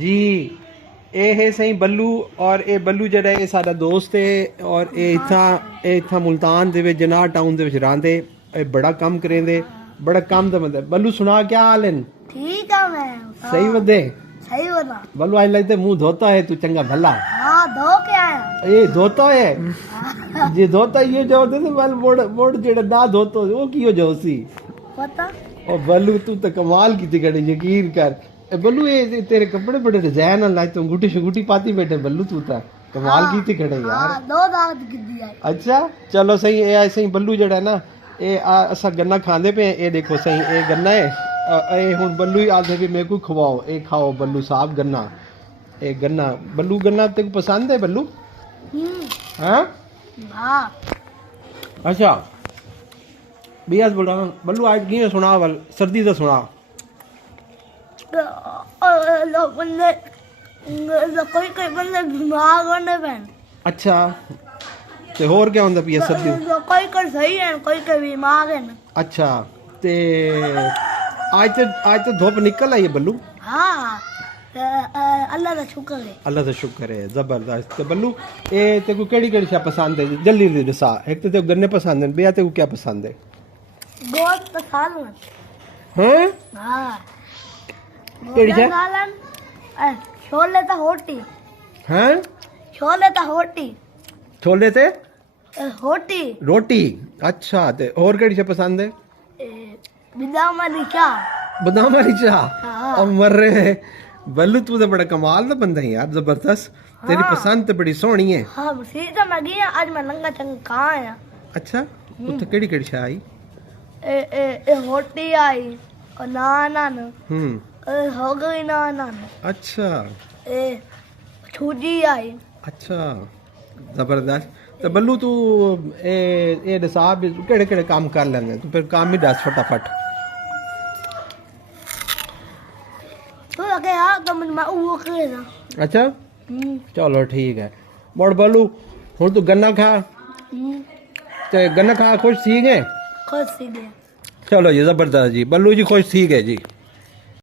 जी ਇਹ ਹੈ ਸਹੀ ਬੱਲੂ ਔਰ ਇਹ ਬੱਲੂ ਜਿਹੜਾ ਇਹ ਸਾਡਾ ਦੋਸਤ ਹੈ ਔਰ ਇਹ ਇੱਥਾਂ ਮੁਲਤਾਨ ਦੇ ਵਿੱਚ ਜਨਾਹ ਟਾਊਨ ਦੇ ਵਿੱਚ ਰਹਿੰਦੇ ਇਹ ਬੜਾ ਕੰਮ ਕਰਿੰਦੇ ਬੜਾ ਕੰਮ ਦਾ ਬੰਦਾ ਬੱਲੂ ਸੁਣਾ ਕੀ ਹਾਲ ਹੈ ठीक है मैं सही बदे सही बता बल्लू आज लगते मुंह धोता है तू चंगा भला हाँ धो के आया ये धोता है जे धोता ये जो होते थे बल बोड़ जेड़ा ना धोतो वो कियो जो सी पता ओ बल्लू तू तो कमाल की थी गड़े यकीन कर ए बल्लू ये तेरे कपड़े बड़े डिजाइन लाए तू अंगूठी शंगूठी पाती बैठे बल्लू तू तो कमाल की थी गड़े यार हाँ दो दाग की दिया अच्छा चलो सही ये ऐसे ही बल्लू जड़ा है ना ये असा गन्ना खांदे पे ये देखो सही ये गन्ना है ਇਹ ਹੁਣ ਬੱਲੂ ਹੀ ਆਦੇ ਵੀ ਮੇਰੇ ਕੋ ਖਵਾਓ ਇਹ ਖਾਓ ਬੱਲੂ ਸਾਹਿਬ ਗੰਨਾ ਇਹ ਗੰਨਾ ਬੱਲੂ ਗੰਨਾ ਤੇ ਪਸੰਦ ਹੈ ਬੱਲੂ ਹਾਂ हाँ अच्छा बियास बोल रहा हूँ बल्लू आज की सुना वल सर्दी का सुना बंदे कोई कोई बंदे बीमार होने पैन अच्छा ते होर क्या होंदा पिया सर्दी कोई कोई सही है कोई कोई बीमार है अच्छा ते आज तो धूप निकल आई है बल्लू हाँ अल्लाह का शुक्र है अल्लाह का शुक्र है जबरदस्त ते बल्लू ए ते को केड़ी शय पसंद है जल्दी जल्दी दसा एक तो ते गन्ने पसंद है बिया ते को क्या पसंद है गोश्त सालन हैं हाँ केड़ी शय सालन छोले तो होटी हैं छोले तो होटी छोले ते होटी रोटी अच्छा ते और केड़ी शय पसंद है बादाम वाली चाह बादाम वाली चाह हाँ। अब मर रहे हैं बल्लू तू तो बड़ा कमाल का बंदा है यार जबरदस्त तेरी पसंद तो बड़ी सोहनी है हाँ सीधा मैं गया आज मैं लंगा चंगा कहाँ आया अच्छा उत्थे केड़ी शय आई ए होटी आई और नान हो गई नान अच्छा ए छूजी आई अच्छा जबरदस्त तो बल्लू तू ए दसाब केड़े काम कर लेंदे तू फिर काम ही दस फटाफट तो लगे यार तो मैं वो करेगा अच्छा चलो ठीक है मोड़ बल्लू हुण तू गन्ना खा ते गन्ना खा खुश ठीक है खुश सी गया चलो जी जबरदस्त जी बल्लू जी खुश ठीक है जी